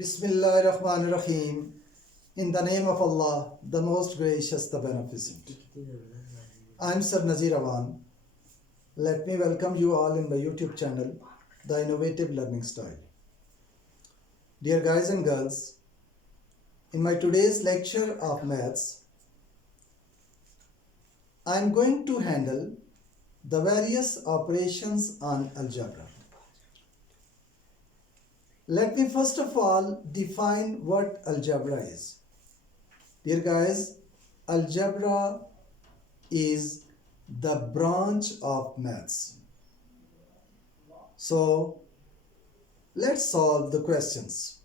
Bismillahirrahmanirrahim. In the name of Allah, the most gracious, the beneficent. I'm Sir Nazir Awan. Let me welcome you all in my YouTube channel, The Innovative Learning Style. Dear guys and girls, in my today's lecture of maths, I'm going to handle the various operations on algebra. Let me first of all define what algebra is. Dear guys, algebra is the branch of maths. So let's solve the questions.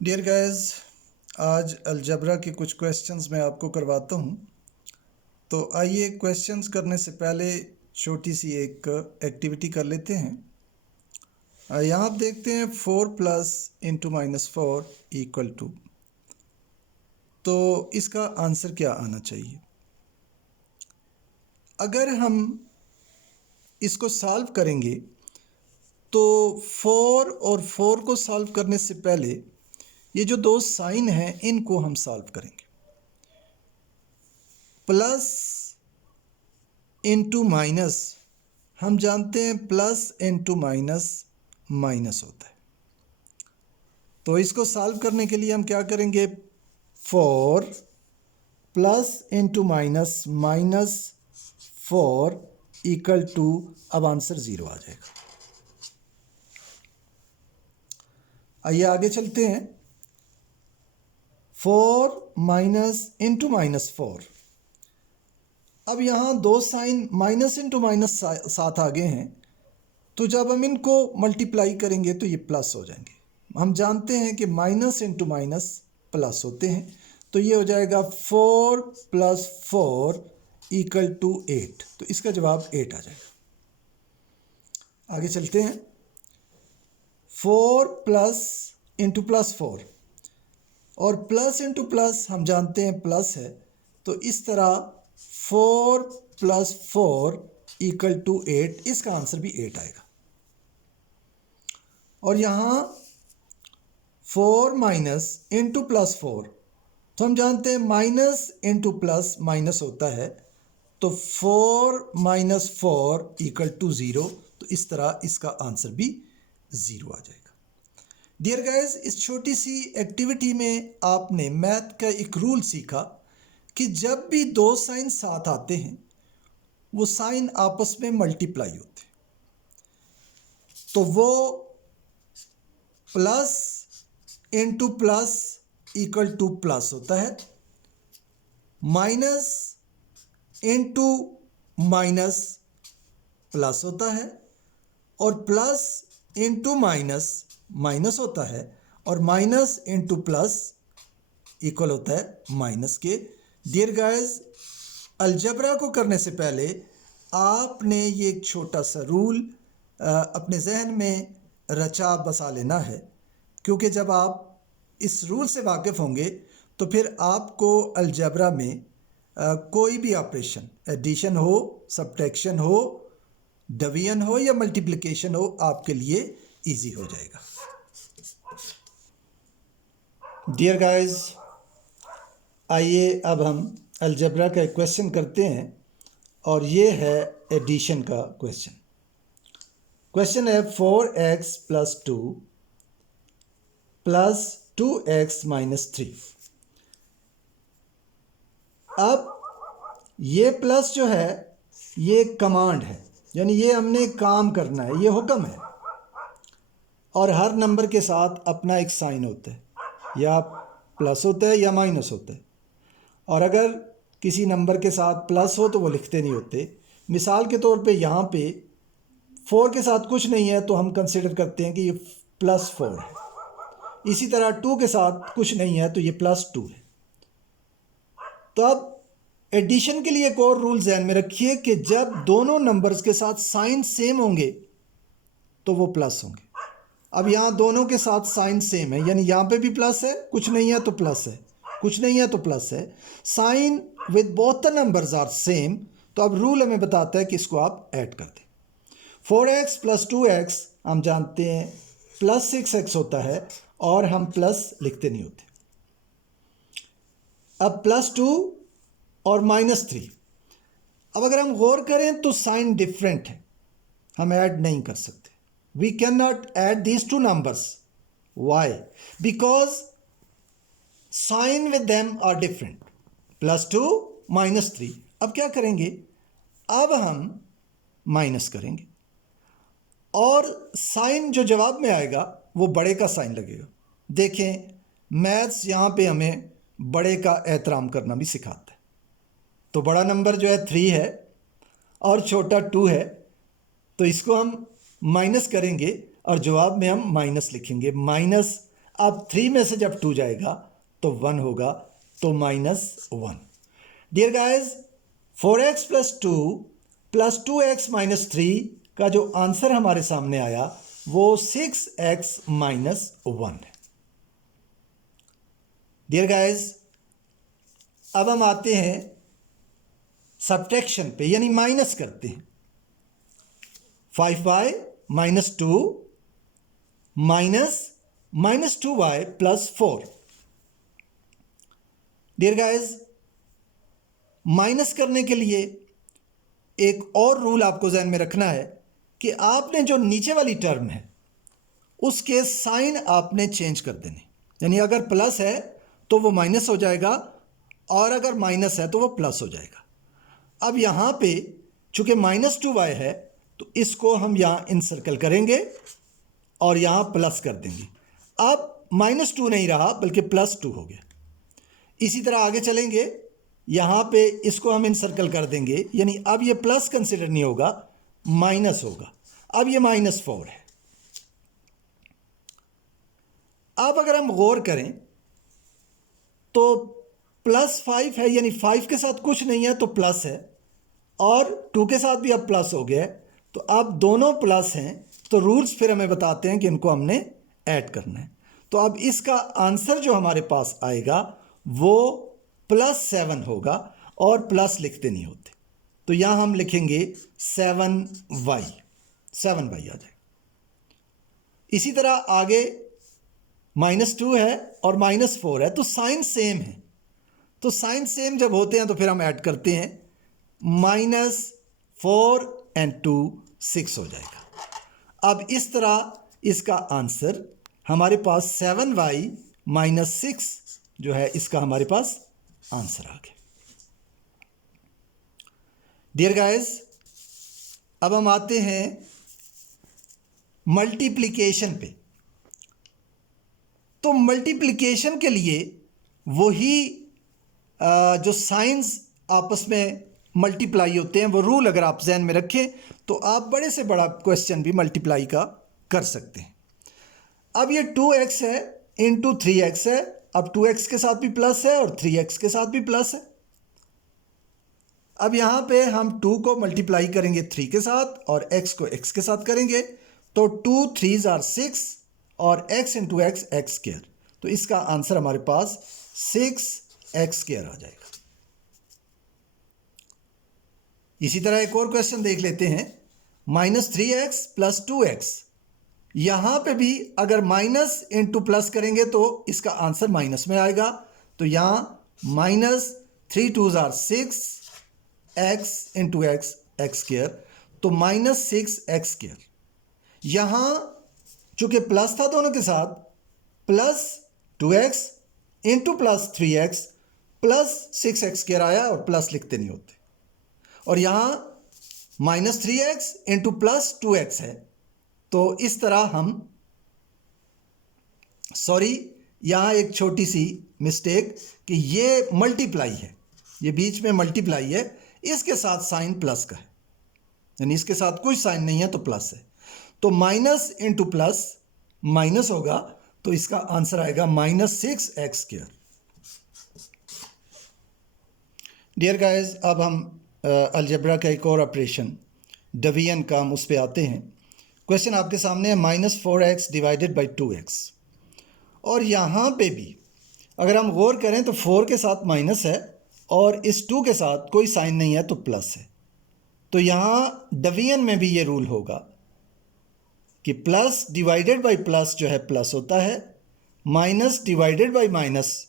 Dear guys, आज algebra के कुछ questions मैं आपको करवाता हूँ. तो आइए questions करने से पहले छोटी सी एक एक्टिविटी कर लेते हैं. यहाँ आप देखते हैं 4 प्लस इंटू -4 इक्वल टू. तो इसका आंसर क्या आना चाहिए? अगर हम इसको सॉल्व करेंगे तो 4 और 4 को सॉल्व करने से पहले ये जो दो साइन हैं इनको हम सॉल्व करेंगे. प्लस इंटू माइनस, हम जानते हैं प्लस इंटू माइनस माइनस होता है. तो इसको सॉल्व करने के लिए हम क्या करेंगे? 4 plus into minus minus 4 equal to, अब आंसर 0 आ जाएगा. आइए आगे चलते हैं. 4 माइनस इंटू -4. अब यहाँ दो साइन माइनस इंटू माइनस साथ आगे हैं, तो जब हम इनको मल्टीप्लाई करेंगे तो ये प्लस हो जाएंगे. हम जानते हैं कि माइनस इंटू माइनस प्लस होते हैं. तो ये हो जाएगा 4 प्लस 4 इक्वल टू 8. तो इसका जवाब 8 आ जाएगा. आगे चलते हैं. 4 प्लस इंटू +4, और प्लस इंटू प्लस हम जानते हैं प्लस है. तो इस तरह 4 प्लस 4 इक्वल टू 8. इसका आंसर भी 8 आएगा. और यहाँ 4 माइनस इंटू +4, तो हम जानते हैं माइनस इंटू प्लस माइनस होता है. तो 4 माइनस 4 इक्वल टू 0. तो इस तरह इसका आंसर भी 0 आ जाएगा. डियर गाइस, इस छोटी सी एक्टिविटी में आपने मैथ का एक रूल सीखा कि जब भी दो साइन साथ आते हैं वो साइन आपस में मल्टीप्लाई होते हैं. तो वो plus into plus equal two plus होता है, माइनस इंटू माइनस प्लस होता है, और प्लस इंटू माइनस माइनस होता है, और माइनस इंटू प्लस इक्वल होता है माइनस के. डियर गाइस, अलजेब्रा को करने से पहले आपने ये एक छोटा सा रूल अपने जहन में रचा बसा लेना है, क्योंकि जब आप इस रूल से वाकिफ़ होंगे तो फिर आपको अलजेब्रा में कोई भी ऑपरेशन, एडिशन हो, सब्ट्रैक्शन हो, डिवीजन हो या मल्टीप्लिकेशन हो, आपके लिए इजी हो जाएगा. डियर गाइस, आइए अब हम अलजेब्रा का एक क्वेश्चन करते हैं, और ये है एडिशन का क्वेश्चन. क्वेश्चन है 4x + 2 + 2x - 3. अब ये प्लस जो है ये कमांड है, यानी ये हमने काम करना है, ये हुक्म है. और हर नंबर के साथ अपना एक साइन होता है, या प्लस होता है या माइनस होता है. और अगर किसी नंबर के साथ प्लस हो तो वो लिखते नहीं होते. मिसाल के तौर पे यहाँ पे 4 के साथ कुछ नहीं है तो हम कंसिडर करते हैं कि ये +4 है. इसी तरह 2 के साथ कुछ नहीं है तो ये +2 है. तो अब एडिशन के लिए एक और रूल ध्यान में रखिए कि जब दोनों नंबर्स के साथ साइन सेम होंगे तो वो प्लस होंगे. अब यहाँ दोनों के साथ साइन सेम है, यानी यहाँ पे भी प्लस है, कुछ नहीं है तो प्लस है, कुछ नहीं है तो प्लस है. Sign with both the numbers are same. तो अब रूल हमें बताता है कि इसको आप ऐड कर दें. 4x + 2x हम जानते हैं प्लस 6x होता है और हम प्लस लिखते नहीं होते। अब +2 और -3, अब अगर हम गौर करें तो साइन डिफरेंट है, हम ऐड नहीं कर सकते। We can not add these two numbers. Why? Because sign with them are different. +2 -3, अब क्या करेंगे, अब हम माइनस करेंगे और साइन जो जवाब में आएगा वो बड़े का साइन लगेगा। देखें, मैथ्स यहाँ पे हमें बड़े का एहतराम करना भी सिखाता है। तो बड़ा नंबर जो है 3 है और छोटा 2 है, तो इसको हम माइनस करेंगे और जवाब में हम माइनस लिखेंगे। माइनस, अब 3 में से जब 2 जाएगा तो 1 होगा, तो -1। डियर गाइस, 4x + 2 + 2x - 3 का जो आंसर हमारे सामने आया वो 6x - 1 है। डियर गाइस, अब हम आते हैं सब्ट्रैक्शन पे, यानी माइनस करते हैं। 5y - 2 - 2y + 4। Dear guys, minus करने के लिए एक और रूल आपको ध्यान में रखना है कि आपने जो नीचे वाली टर्म है उसके साइन आपने चेंज कर देने। यानी अगर प्लस है तो वो माइनस हो जाएगा और अगर माइनस है तो वो प्लस हो जाएगा। अब यहाँ पे चूंकि -2y है तो इसको हम यहाँ इनसर्कल करेंगे और यहाँ प्लस कर देंगे। अब -2 नहीं रहा बल्कि +2 हो गया। इसी तरह आगे चलेंगे, यहाँ पे इसको हम इनसर्कल कर देंगे, यानी अब ये प्लस कंसिडर नहीं होगा, माइनस होगा। अब ये -4 है। अब अगर हम गौर करें तो +5 है, यानी 5 के साथ कुछ नहीं है तो प्लस है, और 2 के साथ भी अब प्लस हो गया है, तो अब दोनों प्लस हैं, तो रूल्स फिर हमें बताते हैं कि इनको हमने ऐड करना है। तो अब इसका आंसर जो हमारे पास आएगा वो +7 होगा और प्लस लिखते नहीं होते, तो यहां हम लिखेंगे 7y आ जाएगा। इसी तरह आगे -2 है और -4 है, तो साइन सेम है, तो साइन सेम जब होते हैं तो फिर हम ऐड करते हैं, -4 और 2 6 हो जाएगा। अब इस तरह इसका आंसर हमारे पास 7y - 6 जो है इसका हमारे पास आंसर आ गया। डियर गाइस, अब हम आते हैं मल्टीप्लिकेशन पे। तो मल्टीप्लिकेशन के लिए वही जो साइंस आपस में मल्टीप्लाई होते हैं वो रूल अगर आप जहन में रखें तो आप बड़े से बड़ा क्वेश्चन भी मल्टीप्लाई का कर सकते हैं। अब ये 2x है इंटू 3x है, अब 2x के साथ भी प्लस है और 3x के साथ भी प्लस है। अब यहाँ पे हम 2 को मल्टीप्लाई करेंगे 3 के साथ और x को x के साथ करेंगे, तो 2 3s are 6 और x इंटू एक्स x², तो इसका आंसर हमारे पास 6x² आ जाएगा। इसी तरह एक और क्वेश्चन देख लेते हैं, -3x + 2x। यहां पे भी अगर माइनस इंटू प्लस करेंगे तो इसका आंसर माइनस में आएगा, तो यहां -3 2s are 6 x into x x², तो -6x²। यहां चूंकि प्लस था दोनों के साथ, +2x इंटू +3x +6x² आया और प्लस लिखते नहीं होते, और यहां -3x इंटू +2x है, तो इस तरह हम, सॉरी यहां एक छोटी सी मिस्टेक कि ये मल्टीप्लाई है, ये बीच में मल्टीप्लाई है, इसके साथ साइन प्लस का है, यानी इसके साथ कोई साइन नहीं है तो प्लस है, तो माइनस इंटू प्लस माइनस होगा, तो इसका आंसर आएगा -6x²। डियर गाइस, अब हम अलजेब्रा का एक और ऑपरेशन डिवीजन का हम उस पर आते हैं। क्वेश्चन आपके सामने है -4x / 2x, और यहाँ पे भी अगर हम गौर करें तो 4 के साथ माइनस है और इस 2 के साथ कोई साइन नहीं है तो प्लस है, तो यहाँ डिवीजन में भी ये रूल होगा कि प्लस डिवाइडेड बाय प्लस जो है प्लस होता है, minus divided by minus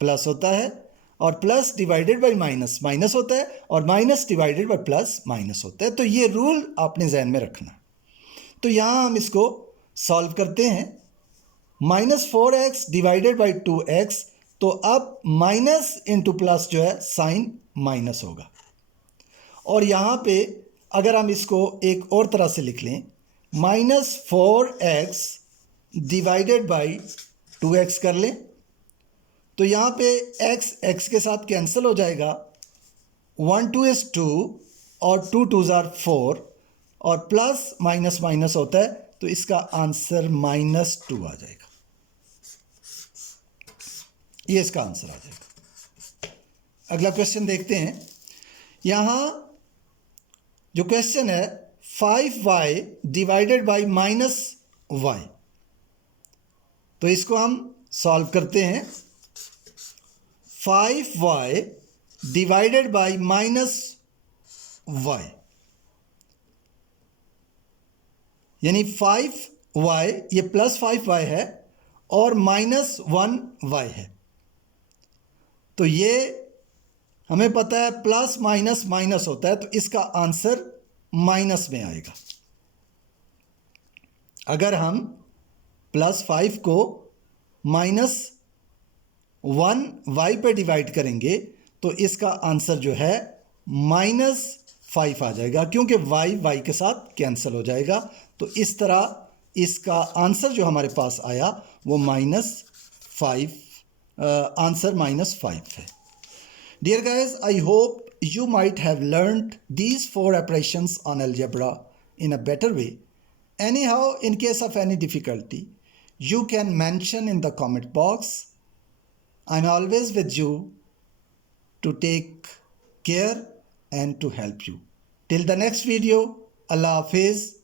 plus होता है, और plus divided by minus minus होता है, और minus divided by plus minus होता है। तो ये रूल आपने जहन में रखना। तो यहाँ हम इसको सॉल्व करते हैं। -4x डिवाइडेड बाई 2x, तो अब माइनस इंटू प्लस जो है साइन माइनस होगा। और यहाँ पे अगर हम इसको एक और तरह से लिख लें, -4x डिवाइडेड बाई 2x कर लें, तो यहाँ पे x के साथ कैंसिल हो जाएगा, 1 2 is 2 और 2 2s are 4, और प्लस माइनस माइनस होता है, तो इसका आंसर -2 आ जाएगा। ये इसका आंसर आ जाएगा। अगला क्वेश्चन देखते हैं। यहाँ जो क्वेश्चन है 5y डिवाइडेड बाई -y, तो इसको हम सॉल्व करते हैं। 5y डिवाइडेड बाई -y, यानी 5y ये +5y है और -1y है। तो ये हमें पता है प्लस माइनस माइनस होता है, तो इसका आंसर माइनस में आएगा। अगर हम +5 को -1y पे डिवाइड करेंगे तो इसका आंसर जो है -5 आ जाएगा, क्योंकि y के साथ कैंसिल हो जाएगा। तो इस तरह इसका आंसर जो हमारे पास आया वो -5, आंसर -5 है। Dear guys, I hope you might have learned these 4 operations on algebra in a better way. Anyhow, in case of any difficulty, you can mention in the comment box. I'm always with you to take care and to help you. Till the next video, Allah Hafiz.